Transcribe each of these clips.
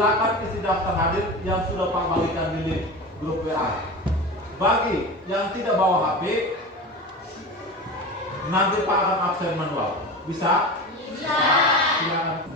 silakan isi daftar hadir yang sudah Pak bagikan di link grup WA. Bagi yang tidak bawa HP, nanti Pak akan absen manual. Bisa? Bisa. Silakan.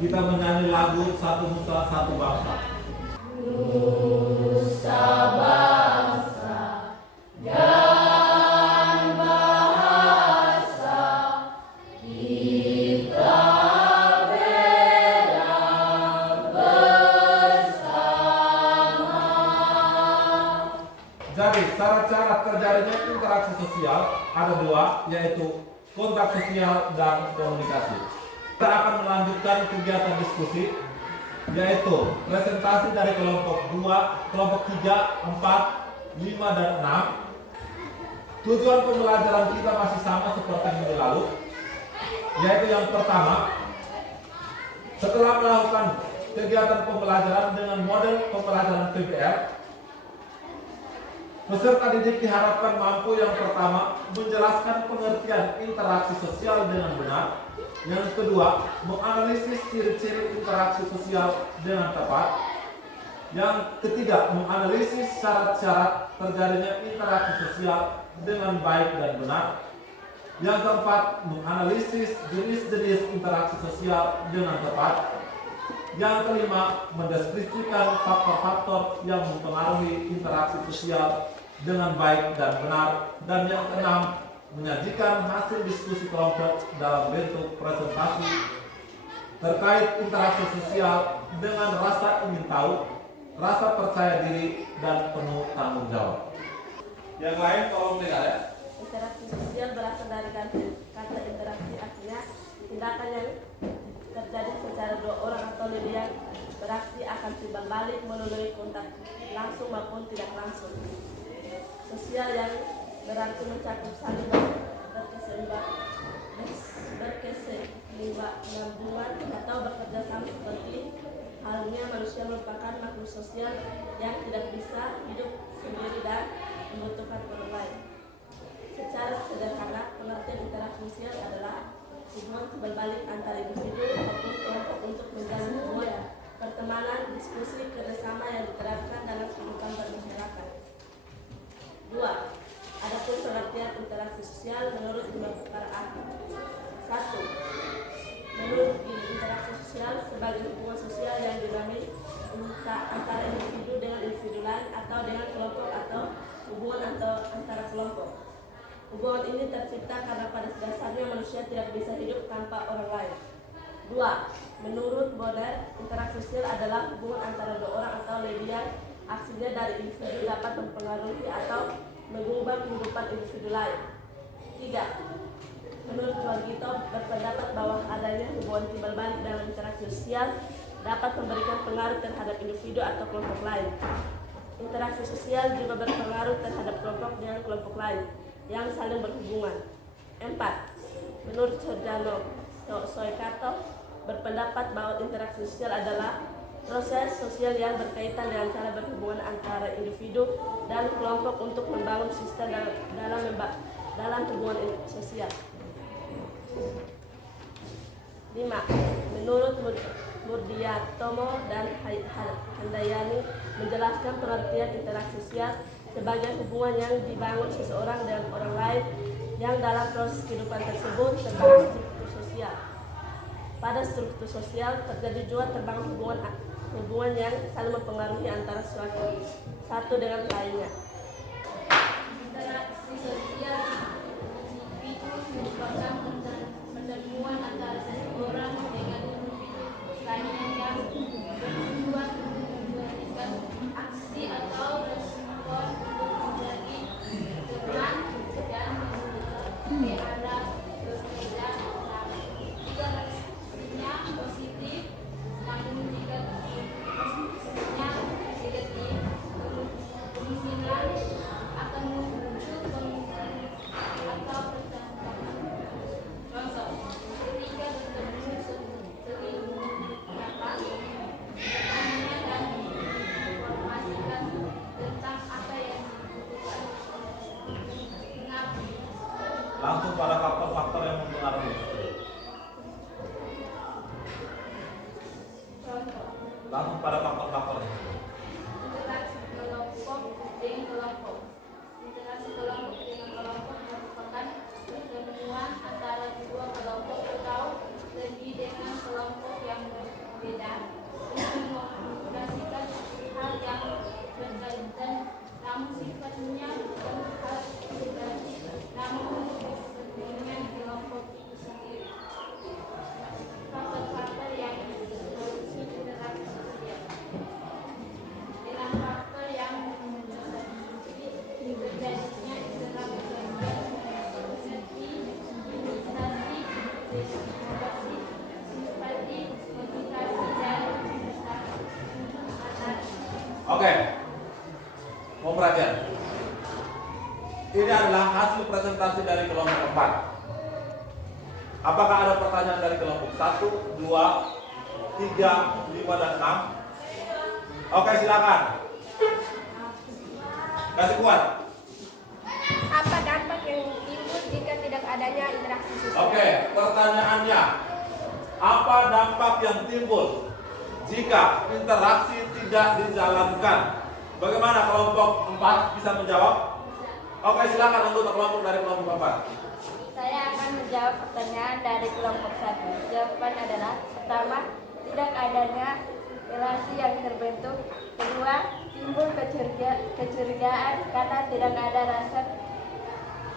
Kita menyanyi lagu Satu Nusa Satu Bangsa. Nusa bangsa dan bahasa kita bela bersama. Jadi syarat-syarat terjadinya interaksi sosial ada dua, yaitu kontak sosial dan komunikasi. Kita akan melanjutkan kegiatan diskusi, yaitu presentasi dari kelompok 2, kelompok 3, 4, 5, dan 6. Tujuan pembelajaran kita masih sama seperti minggu lalu, yaitu yang pertama, setelah melakukan kegiatan pembelajaran dengan model pembelajaran PBL, peserta didik diharapkan mampu yang pertama menjelaskan pengertian interaksi sosial dengan benar. Yang kedua, menganalisis ciri-ciri interaksi sosial dengan tepat. Yang ketiga, menganalisis syarat-syarat terjadinya interaksi sosial dengan baik dan benar. Yang keempat, menganalisis jenis-jenis interaksi sosial dengan tepat. Yang kelima, mendeskripsikan faktor-faktor yang mempengaruhi interaksi sosial dengan baik dan benar. Dan yang keenam, menyajikan hasil diskusi kelompok dalam bentuk presentasi terkait interaksi sosial dengan rasa ingin tahu, rasa percaya diri, dan penuh tanggung jawab. Yang lain tolong dengar ya. Interaksi sosial berasal dari kata interaksi, artinya tindakan yang terjadi secara dua orang atau lebih yang beraksi akan timbal balik melalui kontak langsung maupun tidak langsung. Sosial yang berarti mencakup saling berkesinambungan atau bekerja sama, seperti halnya manusia merupakan makhluk sosial yang tidak bisa hidup sendiri dan membutuhkan orang lain. Secara sederhana, pengertian interaksi sosial adalah hubungan timbal balik antara individu maupun kelompok untuk menjalin hubungan pertemanan, diskusi, kerjasama yang diterapkan dalam kehidupan bermasyarakat. 2. Adapun pengertian interaksi sosial menurut 5 para ahli. 1. Menurut interaksi sosial sebagai hubungan sosial yang dinamis antara individu dengan individu lain atau dengan kelompok atau hubungan antara kelompok. Hubungan ini tercipta karena pada dasarnya manusia tidak bisa hidup tanpa orang lain. 2. Menurut Bonner, interaksi sosial adalah hubungan antara dua orang atau lebih yang aksinya dari individu dapat mempengaruhi atau mengubah kehidupan individu lain. 3. Menurut Juanito berpendapat bahwa adanya hubungan timbal balik dalam interaksi sosial dapat memberikan pengaruh terhadap individu atau kelompok lain. Interaksi sosial juga berpengaruh terhadap kelompok dengan kelompok lain yang saling berhubungan. 4. Menurut Giordano Soikato berpendapat bahwa interaksi sosial adalah proses sosial yang berkaitan dengan cara berhubungan antara individu dan kelompok untuk membangun sistem dalam hubungan sosial. 5. Menurut Murdiatomo dan Handayani menjelaskan pengertian interaksi sosial sebagai hubungan yang dibangun seseorang dengan orang lain yang dalam proses kehidupan tersebut terbangun struktur sosial. Pada struktur sosial terjadi juga terbangun hubungan yang saling mempengaruhi antara satu dengan lainnya. Interaksi sosial individu merupakan pertemuan antara seseorang dengan individu lainnya yang bertujuan untuk memberikan aksi atau respon untuk menjadi teman dan mempengaruhi? Contoh, Langsung pada faktor-faktornya. interaksi kelompok dengan kelompok. Interaksi kelompok dengan kelompok merupakan pertemuan antara dua kelompok atau lebih dengan kelompok yang berbeda untuk mengoperasikan hal yang berkaitan, namun sifatnya bukan hal pribadi, namun untuk kepentingan kelompok itu sendiri. Faktor-faktor yang mempengaruhi interaksi sosial. Dengan faktor yang mendasari terjadinya interaksi sosial seperti imitasi, resiprokasi, simpati, motivasi, dan atas. Oke. Mau perhatian. Ini adalah hasil presentasi dari kelompok 4. Apakah ada pertanyaan dari kelompok 1, 2, 3, 5, dan 6? Oke, silakan. Kasih kuat. Apa dampak yang timbul jika tidak adanya interaksi sosial? Oke, pertanyaannya. Apa dampak yang timbul jika interaksi tidak dijalankan? Bagaimana kelompok 4 bisa menjawab? Oke, silakan anggota kelompok dari kelompok 4. Saya akan menjawab pertanyaan dari kelompok 1. Jawaban adalah pertama, tidak adanya relasi yang terbentuk. Kedua, timbul kecurigaan karena tidak ada rasa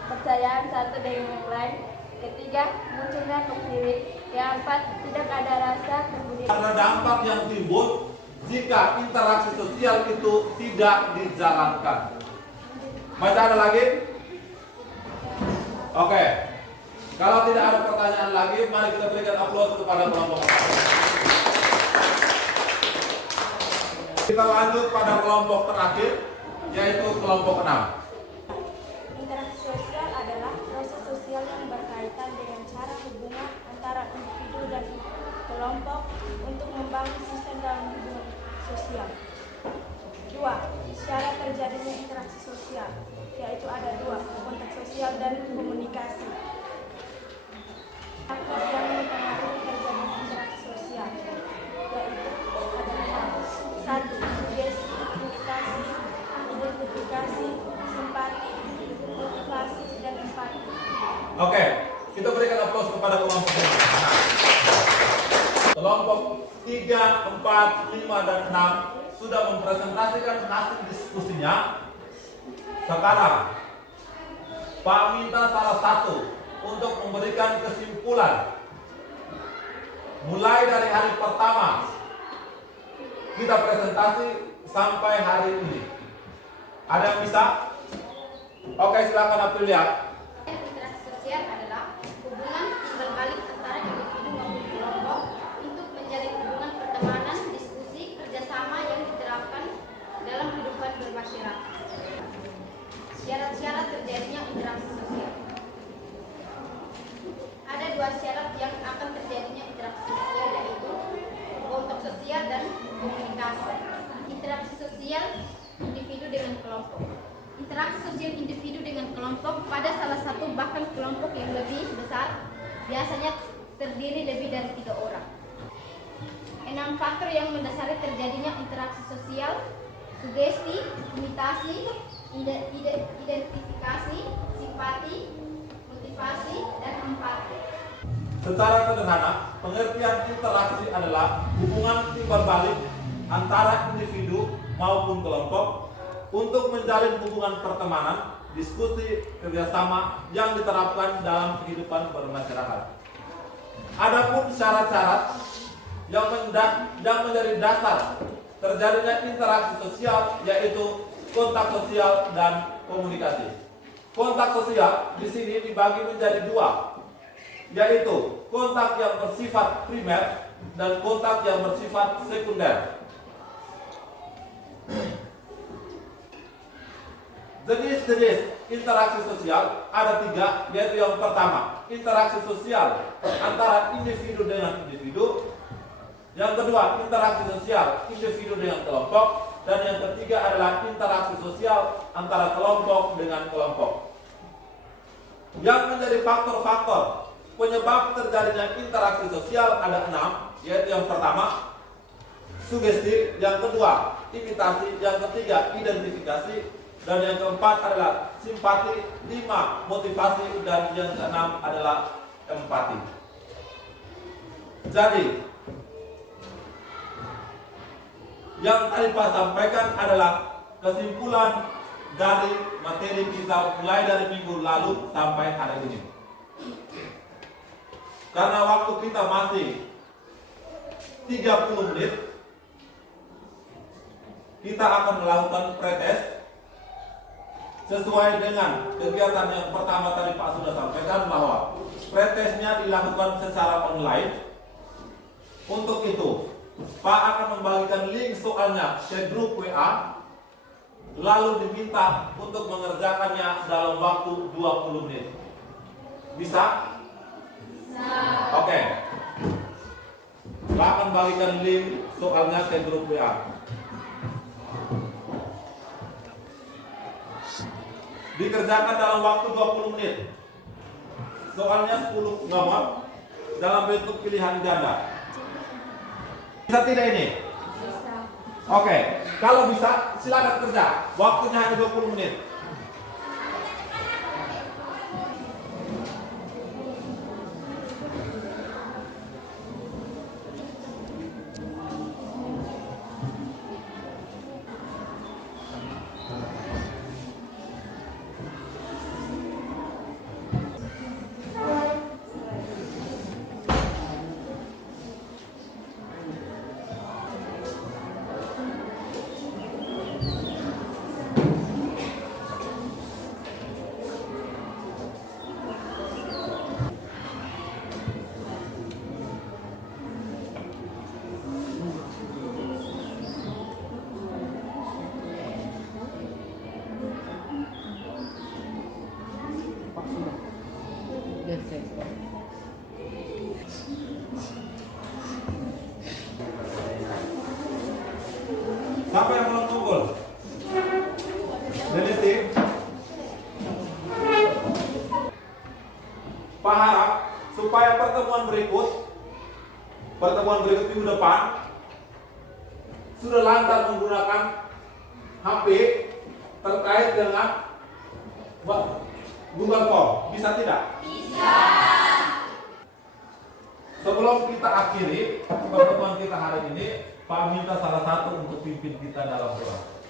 percayaan satu dengan yang lain. Ketiga, munculnya konflik. Keempat, tidak ada rasa kemudian. Karena dampak yang timbul jika interaksi sosial itu tidak dijalankan. Masih ada lagi? Oke. Kalau tidak ada pertanyaan lagi, mari kita berikan aplaus kepada kelompok 4. Kita lanjut pada kelompok terakhir, yaitu kelompok 6. Interaksi sosial adalah proses sosial yang berkaitan dengan cara hubungan antara individu dan kelompok untuk membangun sistem dalam hubungan sosial. 2. Syarat terjadinya interaksi sosial, yaitu ada 2, kontak sosial dan komunikasi. Faktor yang mempengaruhi terjadinya interaksi sosial, yaitu adalah 1. Sugesti, imitasi, identifikasi, simpati, motivasi, dan empati. Oke, kita berikan aplaus kepada kelompok 5. Kelompok 3, 4, 5, dan 6 sudah mempresentasikan hasil diskusinya. Sekarang, Pak minta salah satu untuk memberikan kesimpulan. Mulai dari hari pertama kita presentasi sampai hari ini. Ada yang bisa? Oke, silakan Aprilia. Interaksi sosial adalah hubungan timbal balik antara individu maupun kelompok untuk menjalin hubungan pertemanan, diskusi, kerjasama yang diterapkan dalam kehidupan bermasyarakat. Syarat-syarat terjadinya interaksi sosial. Ada 2 syarat yang akan terjadinya interaksi sosial, yaitu kontak sosial dan komunikasi. Interaksi sosial individu dengan kelompok. Interaksi sosial individu dengan kelompok pada salah satu bahkan kelompok yang lebih besar biasanya terdiri lebih dari 3 orang. 6 faktor yang mendasari terjadinya interaksi sosial: sugesti, imitasi, identifikasi, simpati, motivasi, dan empati. Secara sederhana, pengertian interaksi adalah hubungan timbal balik antara individu maupun kelompok untuk menjalin hubungan pertemanan, diskusi, kerjasama yang diterapkan dalam kehidupan bermasyarakat. Adapun syarat-syarat yang menjadi dasar terjadinya interaksi sosial, yaitu kontak sosial dan komunikasi. Kontak sosial di sini dibagi menjadi 2, yaitu kontak yang bersifat primer dan kontak yang bersifat sekunder. Jenis-jenis interaksi sosial ada 3, yaitu yang pertama, interaksi sosial antara individu dengan individu. Yang kedua, interaksi sosial individu dengan kelompok. Dan yang ketiga adalah interaksi sosial antara kelompok dengan kelompok. Yang menjadi faktor-faktor penyebab terjadinya interaksi sosial ada 6, yaitu yang pertama sugesti, yang kedua imitasi, yang ketiga identifikasi, dan yang keempat adalah simpati, 5 motivasi, dan yang keenam adalah empati. Jadi yang tadi Pak sampaikan adalah kesimpulan dari materi kita mulai dari minggu lalu sampai hari ini. Karena waktu kita masih 30 menit, kita akan melakukan pretest sesuai dengan kegiatan yang pertama tadi Pak sudah sampaikan bahwa pretestnya dilakukan secara online. Untuk itu, Pak akan membagikan link soalnya ke grup WA, lalu diminta untuk mengerjakannya dalam waktu 20 menit. Bisa? Oke. Pak akan bagikan link soalnya ke grup WA. Dikerjakan dalam waktu 20 menit. Soalnya 10 nomor dalam bentuk pilihan ganda. Bisa tidak ini? Bisa. Oke, kalau bisa silakan kerja. Waktunya hanya 20 menit. Siapa yang belum kumpul? Delisti. Pak harap supaya pertemuan berikut minggu depan sudah lancar menggunakan HP terkait dengan Google Form. Bisa tidak? Bisa. Sebelum kita akhiri pertemuan kita hari ini, Pak minta salah satu untuk pimpin kita dalam doa.